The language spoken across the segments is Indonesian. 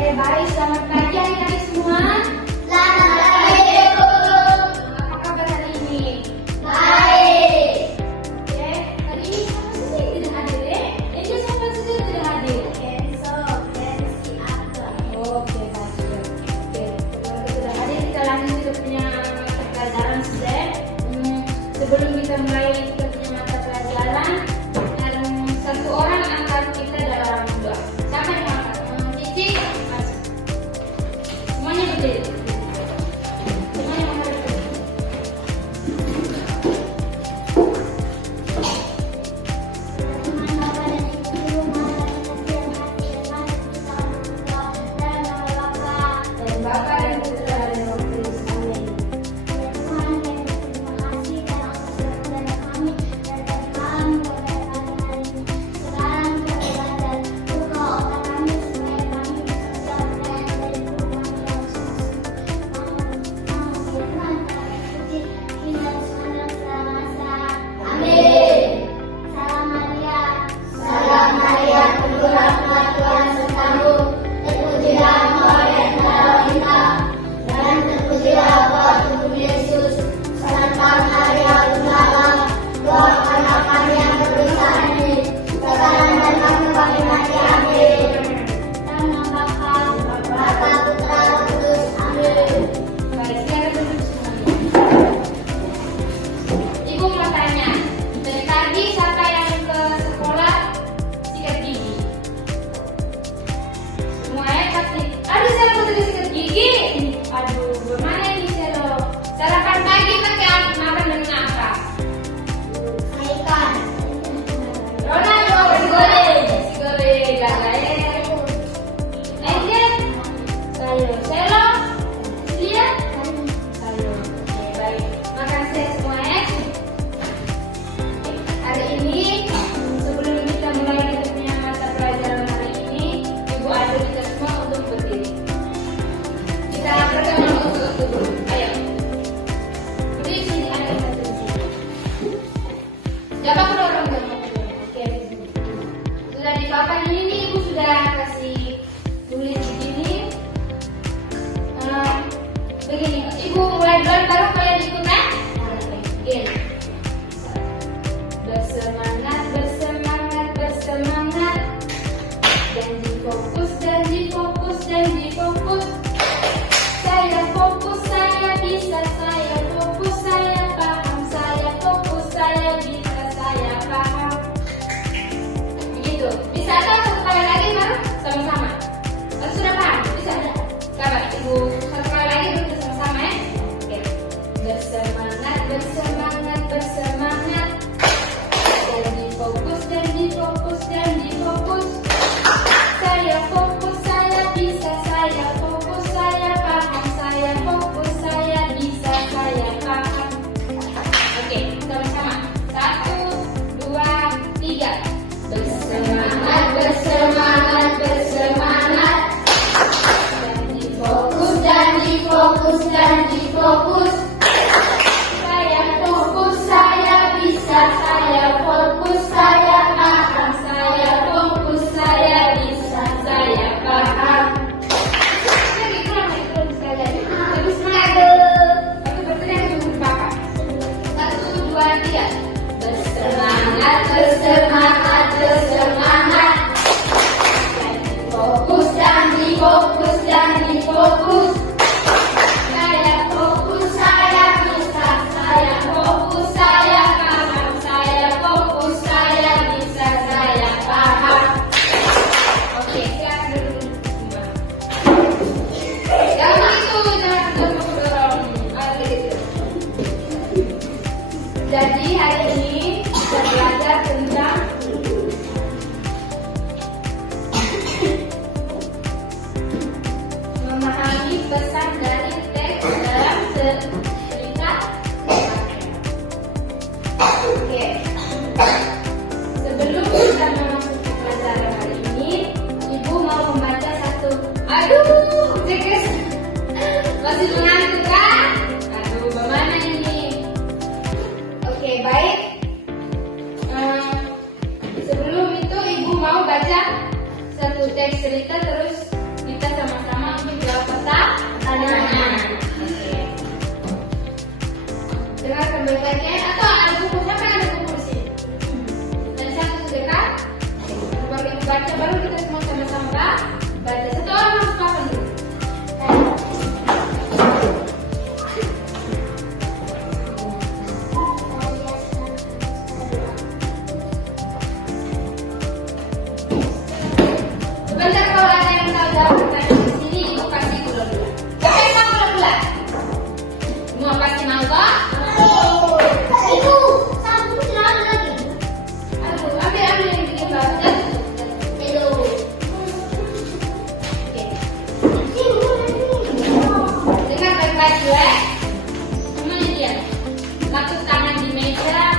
Oke, baik. Selamat pagi adik-adik semua. Selamat pagi, Bu. Apa kabar hari ini? Baik. Oke, hari ini siapa saja yang tidak hadir ya? Ini siapa saja yang tidak hadir? Kenzo, Kenzi, Aga. Oke, baik. Oke, kalau sudah hadir kita lanjut kita punya mata pelajaran sudah. Sebelum kita mulai kita punya mata pelajaran, dan satu orang angkat kita dalam doa. Siapa yang mau angkat? Cici, masuk. Semuanya berdiri. Semuanya menghadap ke sini. Tuhan Bapa dan Ibu, Maha dan Hati dan Hati bersama Putra dan Nama Bapa. Dan Bapa dan Putra dan Roh Kudus. Amin. Ya Tuhan, kami berterima kasih karena Engkau sudah menjaga kami dari tadi malam sampai pagi hari ini. Sekarang kita belajar buka otak kami supaya kami bisa menjawab pertanyaan dari firman Tuhan Yesus. Tuhan, kami puji, kini dan sekarang selama Amin. Salam Maria. Salam Maria, penuh rahmat Tuhan sertamu. Terpujilah engkau di antara wanita, dan terpujilah buah tubuh Yesus. Santa Maria, Bunda Allah, doakanlah kami yang berdosa ini, sekarang dan kami bagi mati. Amin. Nama Bapa, Putra, Roh Kudus. Amin. Baik, silakan duduk semuanya. Ibu mau tanya, dari tadi siapa yang ke sekolah sikat gigi? Semuanya pasti. Aduh, saya mau tulis sikat gigi. Aduh, bagaimana ini Selo? Sarapan pagi pakai makan dengan apa? Ikan. Ronaldo, nasi goreng. Nasi goreng, gagae. Angel, sayur. Selo, lihat. Sayur. Oke, baik. Makan saya semua ya. Hari ini sebelum kita mulai kita punya mata pelajaran hari ini, Ibu ajak kita semua untuk berdiri. Kita pertama untuk dulu. Ayo. Berdiri sini, ada satu di sini. Jangan dorong dong. Oke. Sudah di papan ini nih, Ibu sudah kasih tulis di sini. Begini, Ibu mulai duluan baru kalian ikutan. Oke. Bersemangat, bersemangat, bersemangat. Janji fokus, janji fokus, janji fokus. Saya fokus, saya bisa, saya fokus, saya paham, saya fokus, saya bisa, saya paham. Begitu. Bisa atau satu kali lagi baru sama-sama? Baru sudah paham? Bisa? Coba Ibu satu kali lagi baru kita sama-sama ya. Oke. Bersemangat, bersemangat, bersemangat. Janji fokus, janji fokus, janji fokus. Saya fokus, saya bisa, saya fokus, saya paham, saya fokus, saya bisa, saya paham. Oke, sama-sama. 1, 2, 3. Bersemangat, bersemangat, bersemangat. Janji fokus, janji fokus, janji fokus. Saya fokus, saya bisa, saya fokus, saya paham, saya fokus, saya bisa, saya paham. Lagi kurang sekalian. Lebih semangat. Aku berteriak untuk Bapak. 1, 2, 3. Bersemangat, bersemangat, bersemangat. Janji fokus, janji fokus, janji fokus. Saya fokus, saya bisa, saya fokus, saya paham, saya fokus, saya bisa, saya paham. Oke, silakan duduk semua. Jangan itu, jangan dorong. Oke. Jadi hari ini kita belajar tentang memahami pesan dari teks dalam cerita. Oke. Sebelum kita memasuki pelajaran hari ini, Ibu mau membaca satu. Aduh, Jekes masih mengantuk kan? Aduh, bagaimana ini? Oke, baik. Sebelum itu Ibu mau baca satu teks cerita terus kita sama baik-baiknya atau ada buku, siapa yang ada buku di sini? Dan satu sedekat. Baru ibu baca, baru kita semua sama-sama baca. Satu orang harus makan dulu. Sebentar, kalau ada yang tahu jawab pertanyaan di sini, ibu kasih gula-gula. Siapa yang tahu gula-gula? Semua pasti mau kok? Itu satu selalu lagi. Aduh, ambil yang bikin bagus. Hello. Oke. Dengar baik-baik ya. Semuanya diam. Lapuk tangan di meja.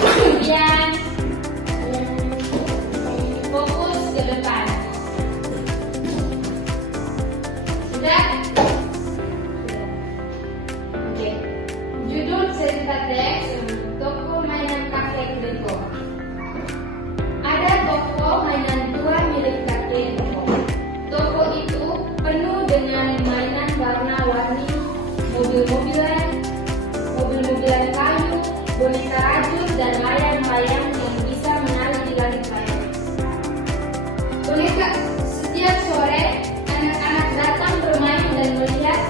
Kemudian fokus ke depan. Sudah? Oke. Judul cerita teks toko mainan kakek Riko. Ada toko mainan tua milik kakek Riko. Toko itu penuh dengan mainan warna-warni, mobil-mobilan kayu, boneka rajut, dan layang-layang yang bisa menari di langit layang. Setiap sore anak-anak datang bermain dan melihat.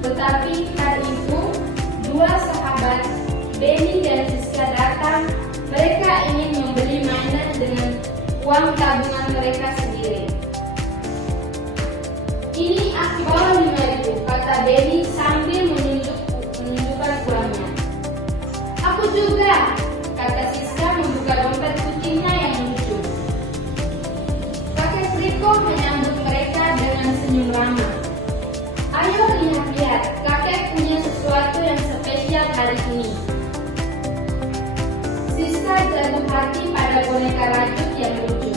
Tetapi hari itu dua sahabat Benny dan Siska datang. Mereka ingin membeli mainan dengan uang tabungan mereka sendiri. Ini aku bawa 5.000, kata Benny sambil menunjukkan uangnya. Aku juga, kata Siska membuka dompet kucingnya yang lucu. Kakek Riko menyambut mereka dengan senyum ramah. Ayo lihat-lihat, kakek punya sesuatu yang spesial hari ini. Siska jatuh hati pada boneka rajut yang lucu.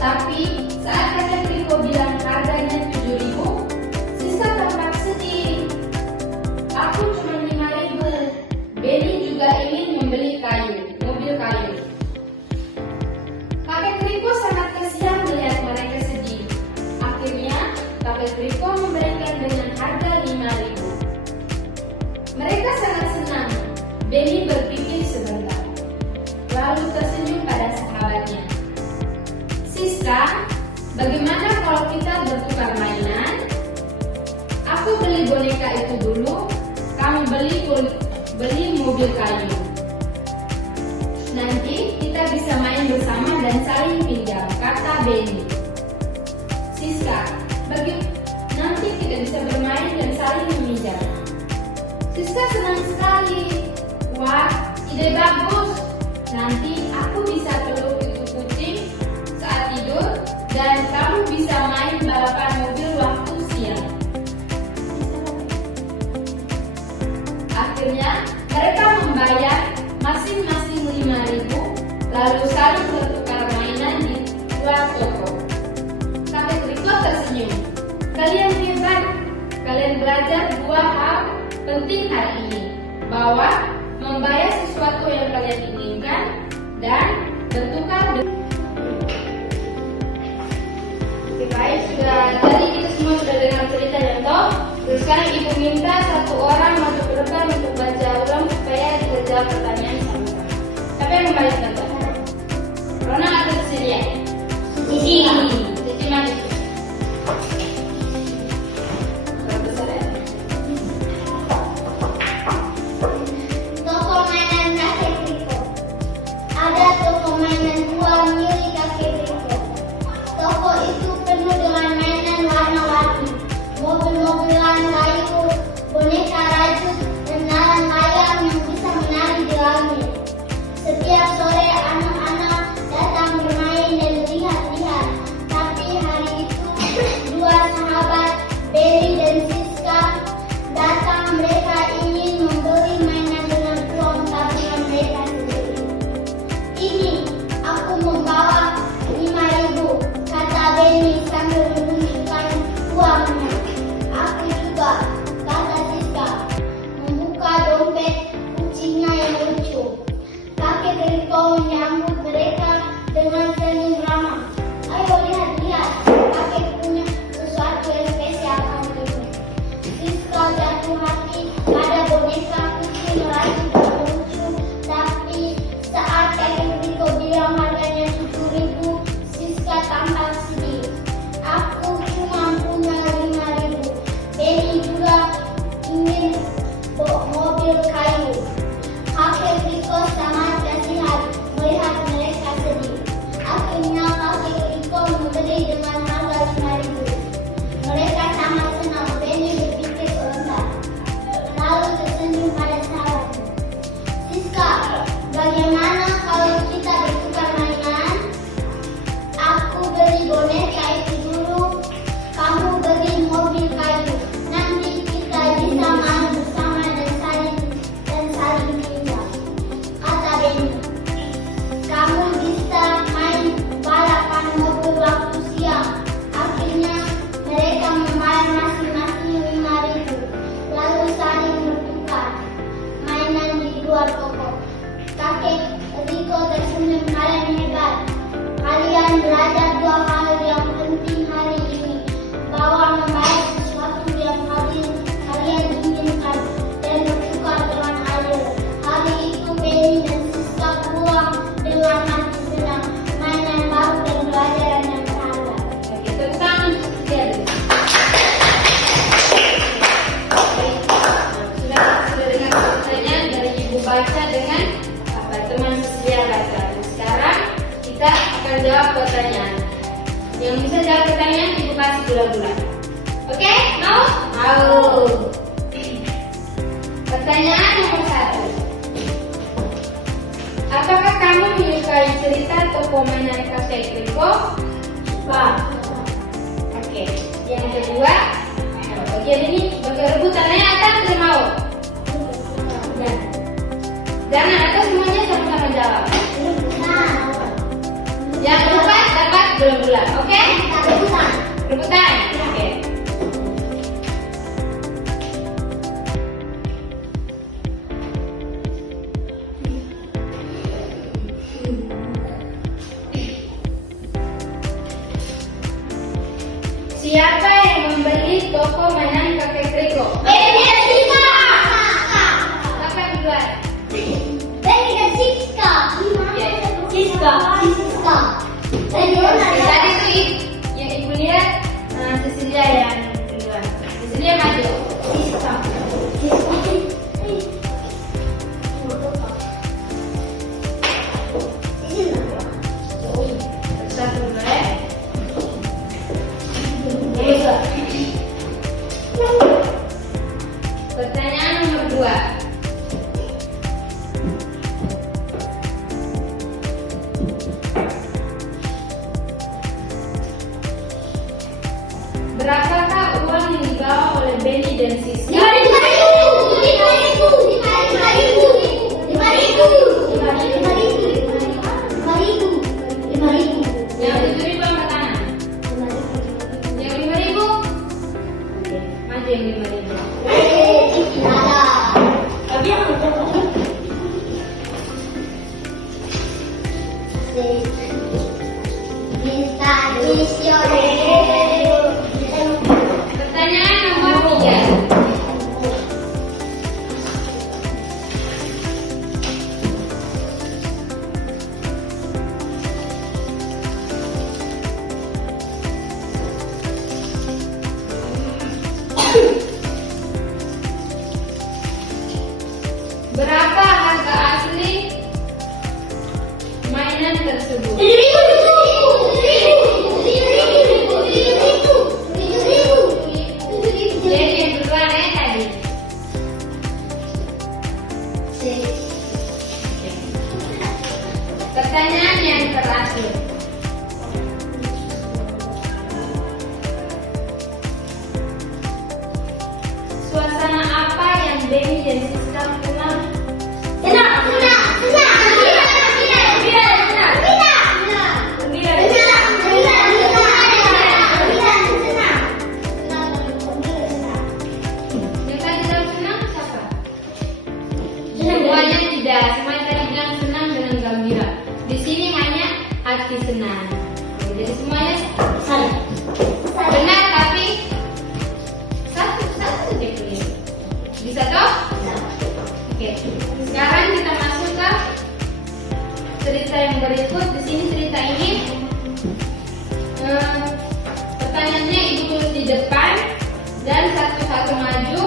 Tapi saat kakek Riko bilang harganya 7.000, Siska tampak sedih. Aku cuma 5.000. Benny juga ingin membeli mobil kayu. Kakek Riko sangat kasihan melihat mereka sedih. Akhirnya kakek Riko memberikan dengan harga 5.000. Mereka sangat senang. Benny berpikir sebentar, lalu tersenyum pada sahabatnya. Siska, bagaimana kalau kita bertukar mainan? Aku beli boneka itu dulu, kamu beli mobil kayu. Nanti kita bisa main bersama dan saling pinjam, kata Benny. Siska, nanti kita bisa bermain dan saling meminjam. Siska senang sekali. Wah, ide bagus. Nanti aku bisa peluk itu kucing saat tidur dan kamu bisa main balapan mobil waktu siang. Akhirnya mereka membayar masing-masing 5.000, lalu saling bertukar mainan di luar toko. Kakek Riko tersenyum. Kalian hebat. Kalian belajar dua hal penting hari ini, bahwa membayar sesuatu yang kalian inginkan dan bertukar dengan. Oke, baik, tadi kita semua sudah dengar cerita yang toh. Terus sekarang ibu minta satu orang masuk ke depan untuk baca ulang supaya kita jawab pertanyaan sama-sama. Siapa yang membaca tante? Rona atau Cecilia? Cici maju. Toko mainan kakek Riko. Ada toko mainan tua milik kakek Riko. Toko itu penuh dengan mainan warna-warni, mobil-mobilan kayu, boneka rajut, dan layang-layang yang bisa menari di Yang bisa jawab pertanyaan ibu kasih gula-gula. Oke? Mau? Mau. Pertanyaan nomor 1. Apakah kamu menyukai cerita toko mainan kakek Riko? Pak. Oke. Yang kedua, bagian ini bagian rebutannya akan tidak mau. Jangan atau semuanya sama-sama jawab. Yang keempat dapat gula-gula. Oke? Rebutan. Oke. Siapa yang membeli toko mainan kakek Riko? Siapa yang duluan? Tadi itu yang ibu lihat Cecilia yang duluan. Cecilia maju. Satu dulu ya. Pertanyaan nomor 2. Berapakah uang yang dibawa oleh Benny dan Siska? 5.000. Yang 7.000 angkat tangan. Yang 5.000? Oke, maju yang 5.000. Pertanyaan nomor 3. Berapa harga asli mainan tersebut? Jadi yang duluan ya tadi. Pertanyaan yang terakhir. Suasana apa yang Benny dan Siska kenal? Yang tadi bilang senang siapa? Semuanya tidak. Semuanya tadi bilang senang dengan gembira. Di sini hanya hati senang. Jadi semuanya benar tapi satu saja keliru. Bisa toh? Oke. Sekarang kita masuk ke cerita yang berikut. Di sini cerita ini pertanyaannya ibu tulis di depan dan satu-satu maju.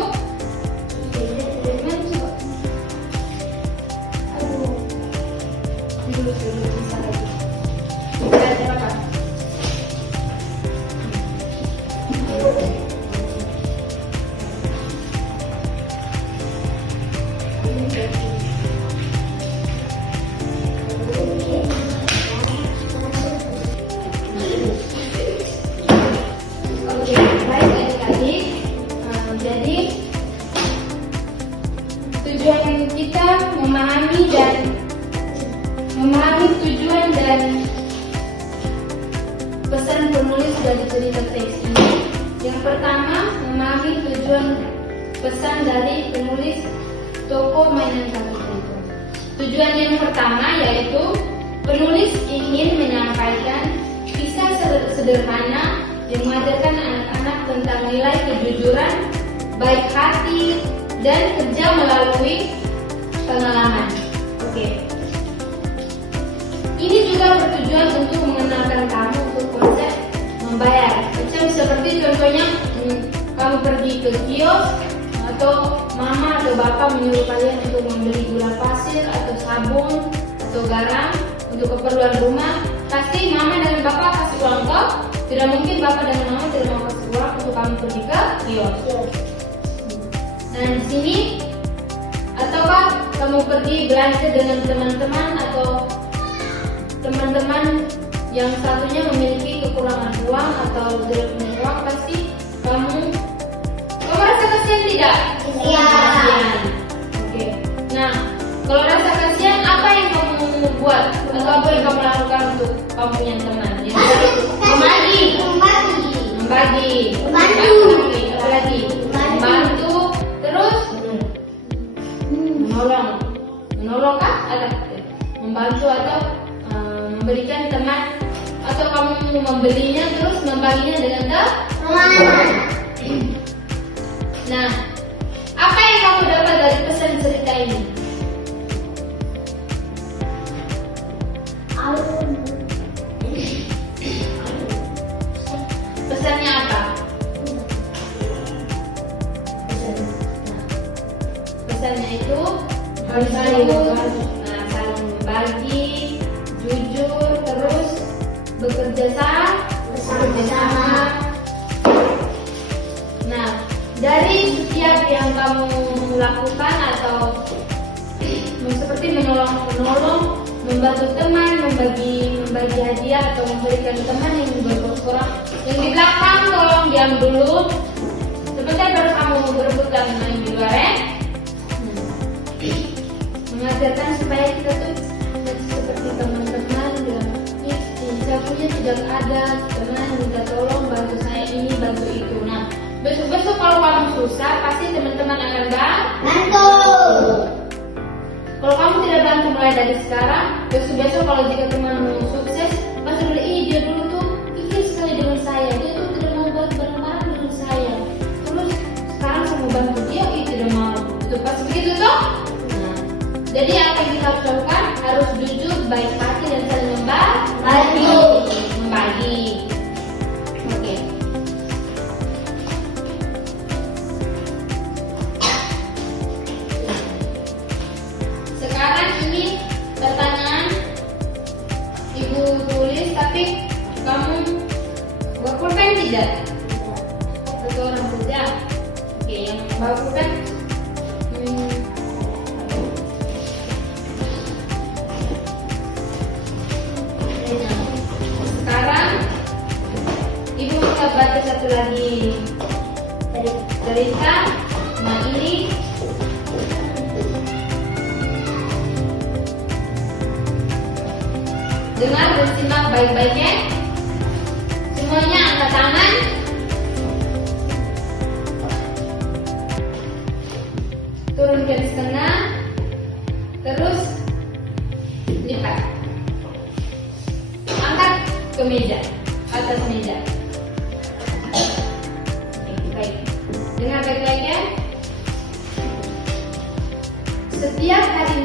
Dulu bisa lagi. Apa? Oke, baik adik-adik. Jadi tujuan kita memahami tujuan dan pesan penulis dari cerita teks ini. Yang pertama, memahami tujuan pesan dari penulis toko mainan kakek Riko. Tujuan yang pertama yaitu penulis ingin menyampaikan kisah sederhana yang mengajarkan anak-anak tentang nilai kejujuran, baik hati, dan kerja melalui pengalaman. Oke. Ini juga bertujuan untuk mengenalkan kamu untuk konsep membayar. Macam seperti contohnya kamu pergi ke kios atau mama atau bapak menyuruh kalian untuk membeli gula pasir atau sabun atau garam untuk keperluan rumah. Pasti mama dan bapak kasih uang kok tidak mungkin Bapak dan Mama tidak mau kasih uang untuk kamu pergi ke kios. Nah di sini, ataukah kamu pergi belanja dengan teman-teman atau teman-teman yang satunya memiliki kekurangan uang atau tidak punya uang, pasti kamu rasa kasihan tidak? Kasihan. Oke. Nah, kalau rasa kasihan, apa yang kamu buat atau apa yang kamu lakukan untuk kamu punya teman? Membagi. Apa lagi? Membantu. Terus menolong kah? Ada membantu atau memberikan teman, atau kamu membelinya terus membaginya dengan teman. Nah, apa yang kamu dapat dari pesan cerita ini? Pesannya apa? Pesannya itu harus saling berbagi, jujur, terus bekerja sama. Nah, dari setiap yang kamu lakukan atau seperti menolong, membantu teman, membagi hadiah atau memberikan teman yang berkurang, yang di belakang tolong diam dulu. Sebentar baru kamu berebutkan main di luar ya. Mengajarkan supaya kita tuh seperti teman-teman yang saya punya tidak ada teman minta tolong bantu saya ini bantu itu. Nah, besok kalau kamu susah pasti teman-teman akan bantu. Kalau kamu tidak bantu mulai dari sekarang, besok kalau jika temanmu sukses, pasti udah dia dulu tuh pikir sekali dengan saya, dia tuh tidak mau buat bareng-bareng dengan saya. Terus sekarang saya mau bantu dia, tidak mau. Itu pasti begitu toh? Nah, jadi apa yang kita harus lakukan? Harus jujur, baik hati dan saling membagi. Oke. Sekarang ini pertanyaan Ibu tulis, tapi kamu bawa pulpen tidak? Satu orang saja. Oke, yang bawa pulpen. Sekarang Ibu bisa baca satu lagi cerita. Nah ini dengar dan simak baik-baiknya. Semuanya angkat tangan. Turunkan setengah. Terus lipat. Angkat ke meja, atas meja. Oke, baik. Dengar baik-baik ya. Setiap hari